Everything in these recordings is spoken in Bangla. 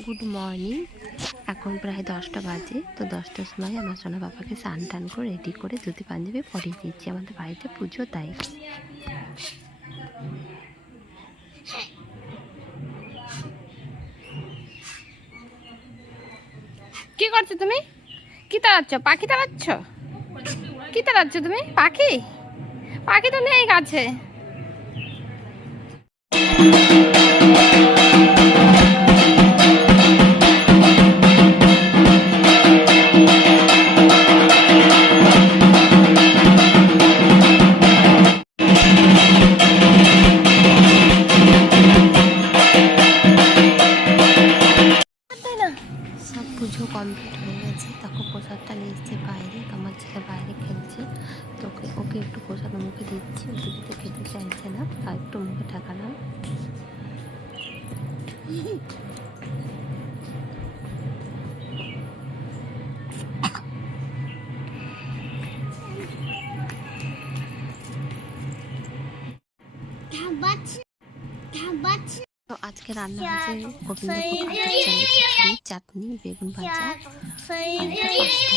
Good morning. এখন প্রায় 10টা বাজে। তো 10টার সময় আমার সোনা বাবাকে স্নান টান করে রেডি করে ধুতি পাঞ্জাবি পরিয়ে দিচ্ছি। আমাদের বাড়িতে পুজো তাই। কি করছো তুমি? কি তাড়াচ্ছ? পাখি তাড়াচ্ছ? কি তাড়াচ্ছ তুমি? পাখি? পাখি তো নেই গাছে। সব পুজো কমপ্লিট হয়ে গেছে। তখন প্রসাদটা নিয়ে এসছে বাইরে। তো আমার ছেলে বাইরে খেলছে। তো ওকে একটু প্রসাদ মুখে দিচ্ছি। ও দিদিতে খেতে চাইছে না, আর একটু মুখে ঠাকালাম। তো আজকে রান্না হয়েছে গোবিন্দভোগ আটার চালের চাটনি, বেগুন ভাজা আর একটা পাস্তা।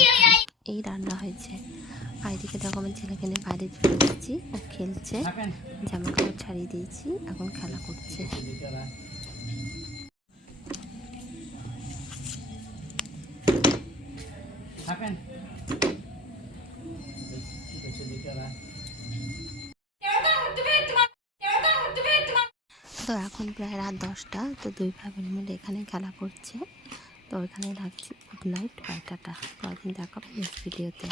এই রান্না হয়েছে। আর এদিকে দেখো আমার ছেলেকে নিয়ে বাইরে চলে দিচ্ছি। ও খেলছে, জামা কাপড় ছাড়িয়ে দিয়েছি, এখন খেলা করছে। তো এখন প্রায় রাত 10টা। তো দুই ভাই বোন মিলে এখানে খেলা করছে। তো এখানে রাখছি। Good night, bye, tata. পরের দিন দেখাবো নেক্সট ভিডিওতে।